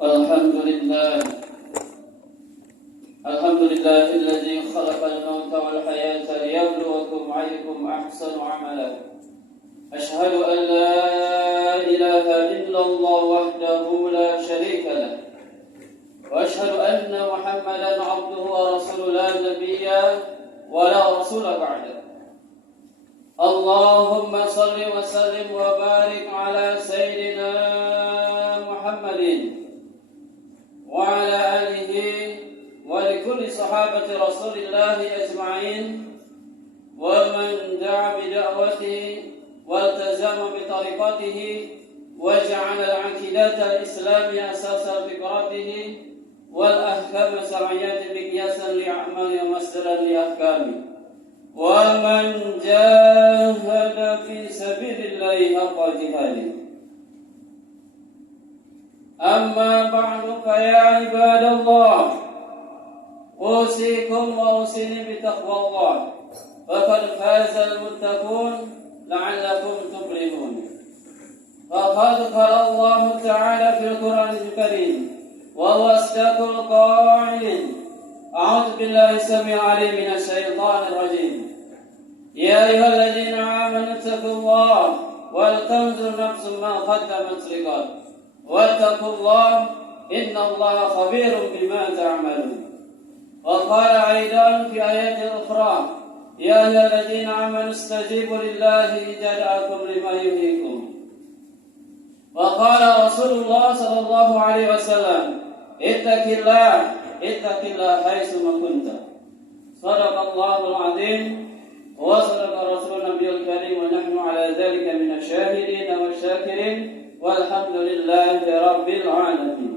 الحمد لله الحمد لله الذي خلق الموت والحياة ليبلوكم أيكم أحسن عملا. أشهد أن لا إله إلا الله وحده لا شريك له، وأشهد أن محمدا عبده ورسوله لا نبي ولا رسول بعده. اللهم صل وسلم وبارك على سيدنا محمد وعلى آله ولكل صحابة رسول الله أجمعين، ومن دعا بدعوته والتزم بطريقته وجعل العقيدة الإسلامية أساس فكرته والأحكام الشرعية مقياسا لأعمال ومصدرا لأحكامه، ومن جاهد في سبيل الله حق جهاده. أما بعد فيا عباد الله، أوصيكم وأوصيني بتقوى الله، فقد فاز المتقون لعلكم تفلحون. فقد قال الله تعالى في القرآن الكريم وهو أصدق القائلين: أعوذ بالله السميع العليم من الشيطان الرجيم. يا أيها الذين آمنوا اتقوا الله ولتنظر نفس ما قدمت لغد واتقوا الله إن الله خبير بما تعملون. وقال أيضا في آيات أخرى: يا أيها الذين آمنوا استجيبوا لله إذا دعاكم لما يحييكم. وقال رسول الله صلى الله عليه وسلم: اتق الله حيثما كنت. صدق الله العظيم وصدق رسول النبي الكريم، ونحن على ذلك من الشاهدين والشاكرين، والحمد لله رب العالمين.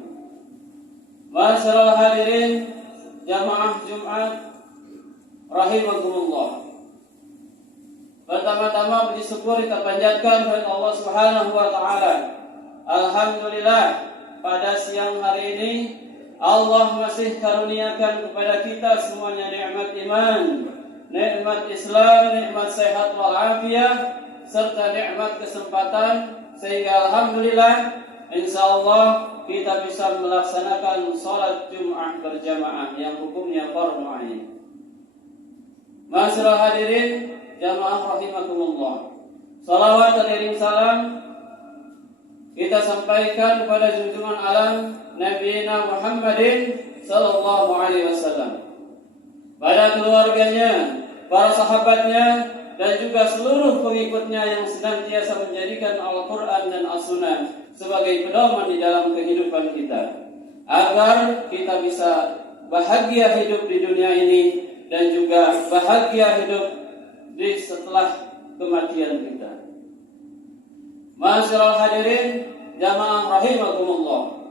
Masyaallah hadirin jamaah Jumat rahimakumullah. Pertama-tama puji syukur kita panjatkan kepada Allah Subhanahu wa taala. Alhamdulillah, pada siang hari ini Allah masih karuniakan kepada kita semuanya nikmat iman, nikmat Islam, nikmat sehat walafiat, serta nikmat kesempatan, sehingga alhamdulillah insyaallah kita bisa melaksanakan salat Jumat berjamaah yang hukumnya fardhu ain. Masyaallah hadirin jamaah rahimakumullah. Salawat dan iring salam kita sampaikan kepada junjungan alam Nabi Muhammadin sallallahu alaihi wasallam, pada keluarganya, para sahabatnya, dan juga seluruh pengikutnya yang senantiasa menjadikan Al-Quran dan As-Sunnah sebagai pedoman di dalam kehidupan kita, agar kita bisa bahagia hidup di dunia ini dan juga bahagia hidup di setelah kematian kita. Masyaallah hadirin jamaah rahimakumullah,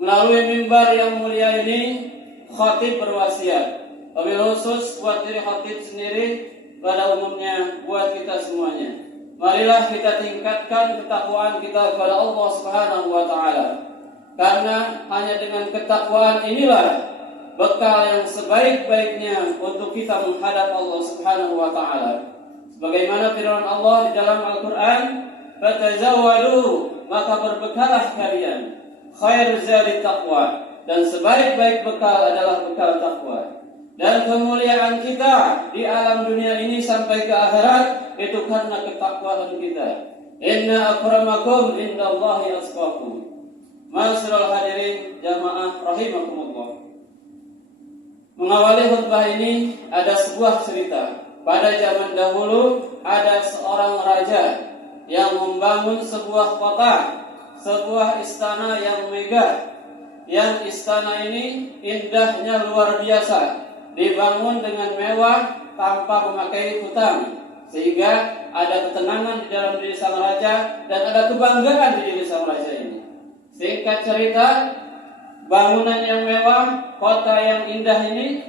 melalui mimbar yang mulia ini khatib berwasiat, wabil khusus buat diri khatib sendiri, pada umumnya buat kita semuanya. Marilah kita tingkatkan ketakwaan kita kepada Allah Subhanahu wa taala. Karena hanya dengan ketakwaan inilah bekal yang sebaik-baiknya untuk kita menghadap Allah Subhanahu wa taala. Sebagaimana firman Allah di dalam Al-Qur'an, "Fatazawwadu", maka berbekalah kalian. Khairu zadi taqwa, dan sebaik-baik bekal adalah bekal takwa. Dan kemuliaan kita di alam dunia ini sampai ke akhirat itu karena ketakwaan kita. Inna akramakum indallahi atqakum. Masyaallah hadirin jamaah rahimakumullah. Mengawali khutbah ini ada sebuah cerita. Pada zaman dahulu ada seorang raja yang membangun sebuah kota, sebuah istana yang megah. Yang istana ini indahnya luar biasa, dibangun dengan mewah tanpa memakai hutang, sehingga ada ketenangan di dalam diri sang raja dan ada kebanggaan di diri sang raja ini. Singkat cerita, bangunan yang mewah, kota yang indah ini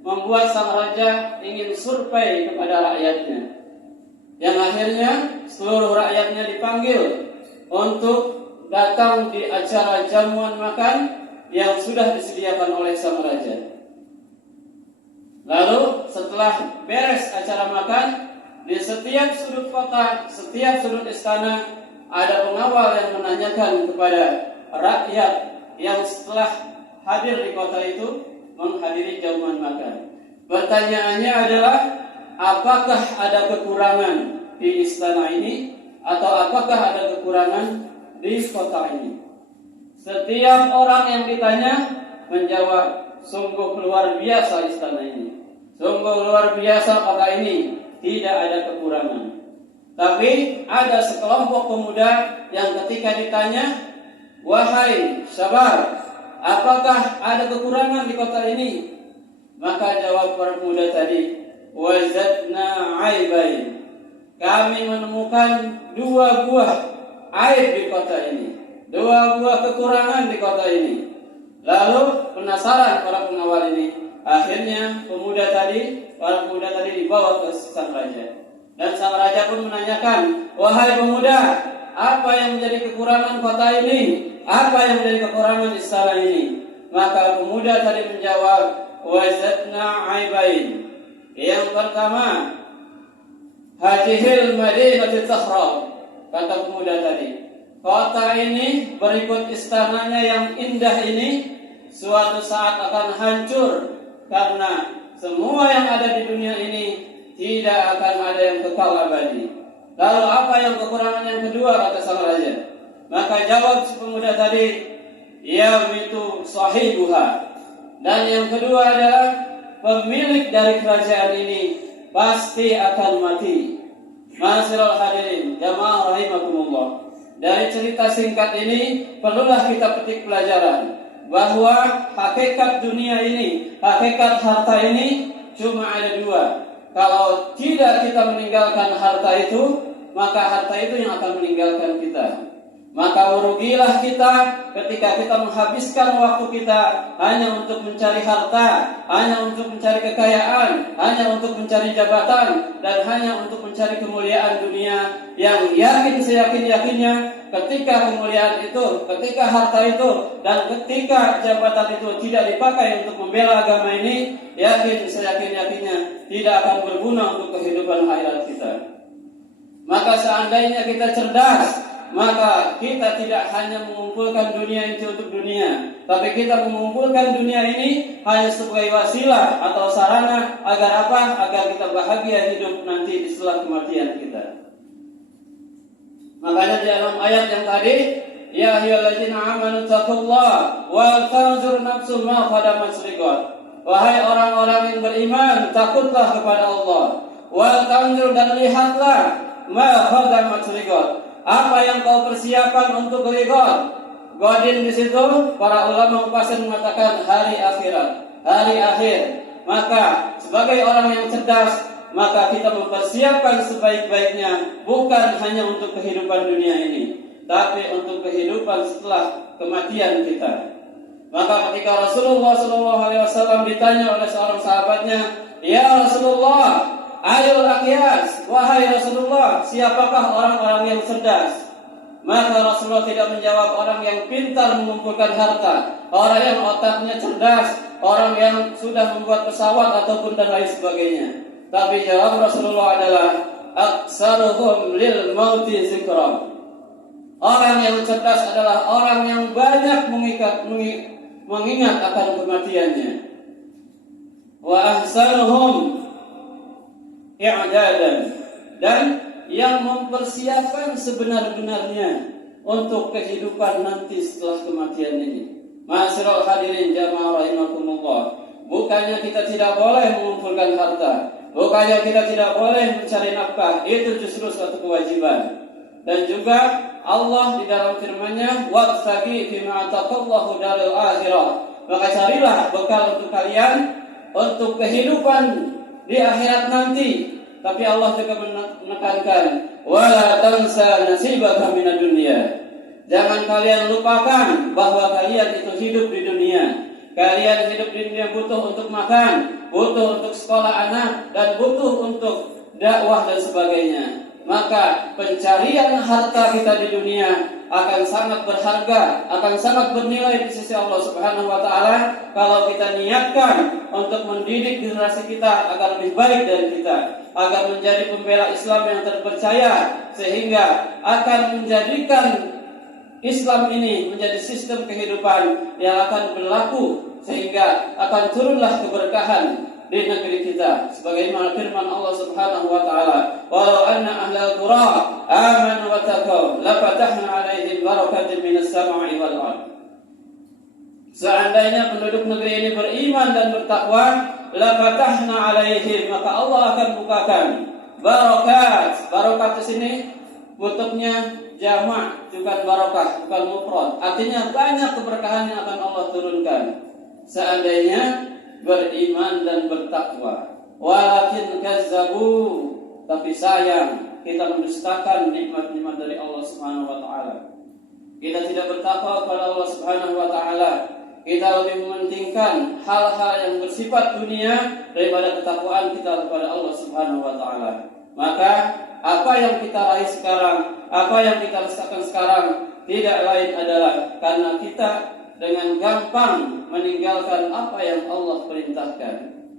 membuat sang raja ingin survei kepada rakyatnya, yang akhirnya seluruh rakyatnya dipanggil untuk datang di acara jamuan makan yang sudah disediakan oleh sang raja. Lalu setelah beres acara makan, di setiap sudut kota, setiap sudut istana ada pengawal yang menanyakan kepada rakyat yang setelah hadir di kota itu menghadiri jauman makan. Pertanyaannya adalah, apakah ada kekurangan di istana ini atau apakah ada kekurangan di kota ini? Setiap orang yang ditanya menjawab, sungguh luar biasa istana ini, sungguh luar biasa kota ini, tidak ada kekurangan. Tapi ada sekelompok pemuda yang ketika ditanya, wahai syabab, apakah ada kekurangan di kota ini? Maka jawab para pemuda tadi, wajadna aibain, kami menemukan 2 buah aib di kota ini, 2 buah kekurangan di kota ini. Lalu penasaran para pengawal ini, akhirnya para pemuda tadi dibawa ke sang raja. Dan sang raja pun menanyakan, wahai pemuda, apa yang menjadi kekurangan kota ini? Apa yang menjadi kekurangan istana ini? Maka pemuda tadi menjawab, wajadna aibain. Yang pertama, hadhil madinati tahra. Kata pemuda tadi, kota ini berikut istananya yang indah ini suatu saat akan hancur, karena semua yang ada di dunia ini tidak akan ada yang kekal abadi. Lalu apa yang kekurangan yang kedua, kata sang raja? Maka jawab si pemuda tadi, yaitu sahibuha. Dan yang kedua adalah pemilik dari kerajaan ini pasti akan mati. Ma'asyiral hadirin, jamaah rahimakumullah. Dari cerita singkat ini perlulah kita petik pelajaran bahwa hakikat dunia ini, hakikat harta ini cuma ada 2. Kalau tidak kita meninggalkan harta itu, maka harta itu yang akan meninggalkan kita. Maka merugilah kita ketika kita menghabiskan waktu kita hanya untuk mencari harta, hanya untuk mencari kekayaan, hanya untuk mencari jabatan, dan hanya untuk mencari kemuliaan dunia yang seyakin-yakinnya ketika kemuliaan itu, ketika harta itu, dan ketika jabatan itu tidak dipakai untuk membela agama ini, seyakin-yakinnya tidak akan berguna untuk kehidupan akhirat kita. Maka seandainya kita cerdas, maka kita tidak hanya mengumpulkan dunia itu untuk dunia, tapi kita mengumpulkan dunia ini hanya sebagai wasilah atau sarana agar apa? Agar kita bahagia hidup nanti di setelah kematian kita. Makanya di dalam ayat yang tadi, ya ayyuhallazina amanu taqullaha wa tanzur nafsum ma qaddamat lighad. Wahai orang-orang yang beriman, takutlah kepada Allah. Wa tanzur, dan lihatlah ma qaddamat lighad. Apa yang kau persiapkan untuk lighad? Godin di situ para ulama mufassir mengatakan hari akhirat, hari akhir. Maka sebagai orang yang cerdas, maka kita mempersiapkan sebaik-baiknya, bukan hanya untuk kehidupan dunia ini, tapi untuk kehidupan setelah kematian kita. Maka ketika Rasulullah SAW ditanya oleh seorang sahabatnya, ya Rasulullah, ayul aqyas, wahai Rasulullah, siapakah orang-orang yang cerdas? Maka Rasulullah tidak menjawab orang yang pintar mengumpulkan harta, orang yang otaknya cerdas, orang yang sudah membuat pesawat ataupun dan lain sebagainya. Tapi jawab Rasulullah adalah aktsaruhum lil mauti zikra. Orang yang cerdas adalah orang yang banyak mengingat akan kematiannya. Wa ahsanuhum i'dadan, dan yang mempersiapkan sebenar-benarnya untuk kehidupan nanti setelah kematian ini. Ma'asyiral hadirin jamaah rahimakumullah, bukannya kita tidak boleh mengumpulkan harta, bukannya kita tidak boleh mencari nafkah, itu justru suatu kewajiban. Dan juga Allah di dalam firman-Nya, wabtaghi fima ataqallahu darul akhirah, maka carilah bekal untuk kalian untuk kehidupan di akhirat nanti. Tapi Allah juga menekankan, wala tansa nasibaka minad dunya. Jangan kalian lupakan bahwa kalian itu hidup di dunia. Kalian hidup di dunia butuh untuk makan, butuh untuk sekolah anak, dan butuh untuk dakwah dan sebagainya. Maka pencarian harta kita di dunia akan sangat berharga, akan sangat bernilai di sisi Allah Subhanahu wa taala kalau kita niatkan untuk mendidik generasi kita agar lebih baik dari kita, agar menjadi pembela Islam yang terpercaya, sehingga akan menjadikan Islam ini menjadi sistem kehidupan yang akan berlaku sehingga akan turunlah keberkahan di negeri kita sebagaimana firman Allah Subhanahu wa taala, "Walau anna ahlal qura amanu wa taqaw la fatahna 'alaihim barakatin minas sama'i wal ardh." Seandainya penduduk negeri ini beriman dan bertakwa, la fatahna 'alaihim, maka Allah akan bukakan barakat. Barakat di sini bentuknya jamak, bukan barokah, bukan mufrad. Artinya banyak keberkahan yang akan Allah turunkan seandainya beriman dan bertakwa. Walakin kazzabu, tapi sayang kita mendustakan nikmat-nikmat dari Allah Subhanahu wa taala. Kita tidak bertakwa kepada Allah Subhanahu wa taala. Kita lebih mementingkan hal-hal yang bersifat dunia daripada ketakwaan kita kepada Allah Subhanahu wa taala. Maka apa yang kita raih sekarang, apa yang kita rasakan sekarang tidak lain adalah karena kita dengan gampang meninggalkan apa yang Allah perintahkan.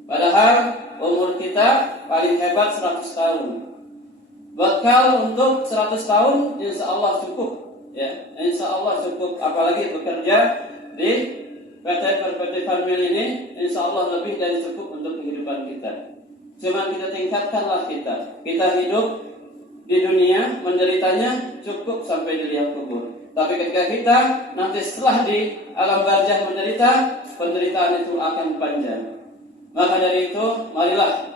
Padahal umur kita paling hebat 100 tahun. Bakal untuk 100 tahun insya Allah cukup, ya, insya Allah cukup. Apalagi bekerja di PT Farmil ini, insya Allah lebih dari cukup untuk kehidupan kita. Cuma kita tingkatkanlah kita hidup di dunia, menderitanya cukup sampai di liang kubur. Tapi ketika kita nanti setelah di alam barzakh menderita, penderitaan itu akan panjang. Maka dari itu, marilah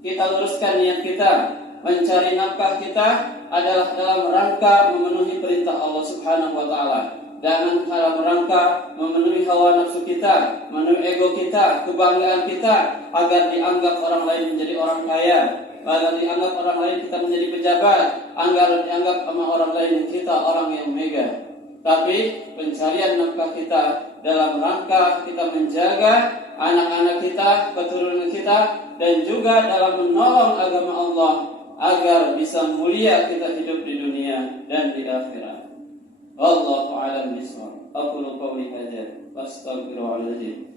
kita luruskan niat kita. Mencari nafkah kita adalah dalam rangka memenuhi perintah Allah Subhanahu wa taala. Jangan dalam rangka memenuhi hawa nafsu kita, memenuhi ego kita, kebanggaan kita, agar dianggap orang lain menjadi orang kaya, agar dianggap orang lain kita menjadi pejabat, agar dianggap sama orang lain kita orang yang mega. Tapi pencarian nafkah kita dalam rangka kita menjaga anak-anak kita, keturunan kita, dan juga dalam menolong agama Allah agar bisa mulia kita hidup di dunia dan di akhirat. Wallahu a'lam bishawab. Aqulu qawli hadza wastaghfirullahaladzim.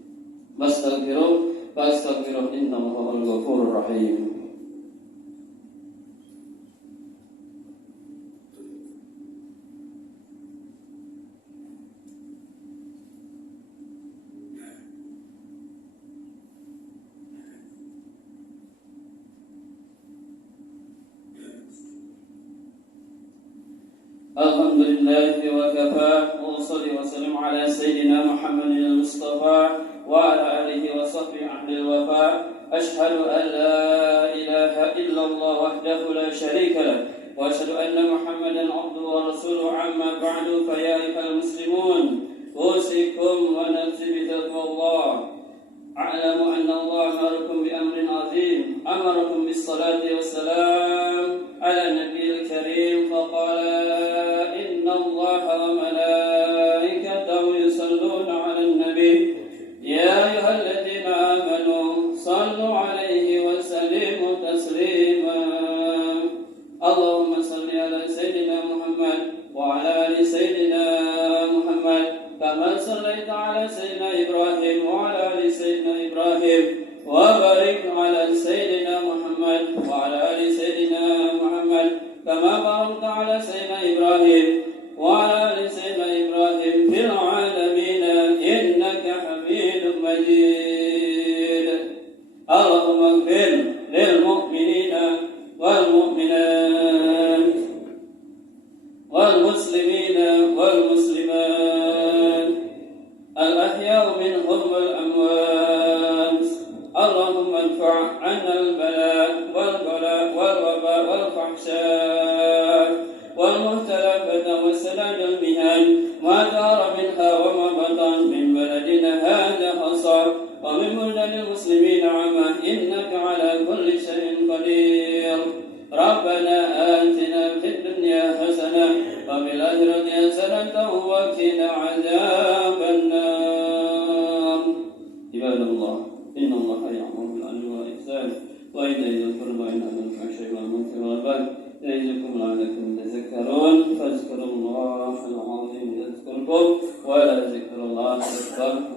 Wastaghfiruh innahu al-ghafurur rahim. Alhamdulillah wa kafa, wa salli wa sallim ala sayyidina Muhammadin al-Mustafa wa ala alihi wa sahbihi ahlil wafa. Ashhadu an la ilaha illallah wahdahu la sharika lah, wa ashhadu anna Muhammadan abduhu wa rasuluhu. Amma ba'du, fa ya ayyuhal muslimun, usikum wa nafsi bi taqwallah. A'lamu anna Allah amarakum bi amrin azim, amarakum bis salati wassalam ala nabiyil karim, faqala inna Allah wa malaikatahu yusalluna ala nabi ya ayyuhalladzina amanu sallu alaihi wa sallimu taslima. Allahumma salli ala sayyidina Muhammad wa ala ali sayyidina Muhammad kama sallaita ala sayyidina Ibrahim wa ala ali sayyidina Ibrahim wa barik ala sayyidina Muhammad wa ala ali sayyidina Muhammad kama barakta ala sayyidina Ibrahim wa ala ali sayyidina Ibrahim fil alamin innaka Hamidum Majid. Allahumma ighfir lil mu'minina wal mu'minat wal muslimina wal muslimat al-ahya minhum wal amwat. Allahumma adfa' 'anna al-bala wal ghala wal waba wal fahsya wal muhtalafata wa sanad al-mihan ma dara minha wa ma batan min baladina hadha khasar wa min buldanil muslimin 'amma innaka 'ala kulli shay'in qadir. Rabbana atina fid dunya hasanah wa fil akhirati hasanah wa qina 'adzaban nar. Ibadallah, inna Allaha ya'muru bil 'adli wal ihsan wa ita'i dzil qurba wa yanha 'anil fahsya'i wal munkari wal baghi ya'izukum la'allakum tadhakkarun. Fadhkurullaha al-'azim yadhkurkum wa la dzikrullahi akbar.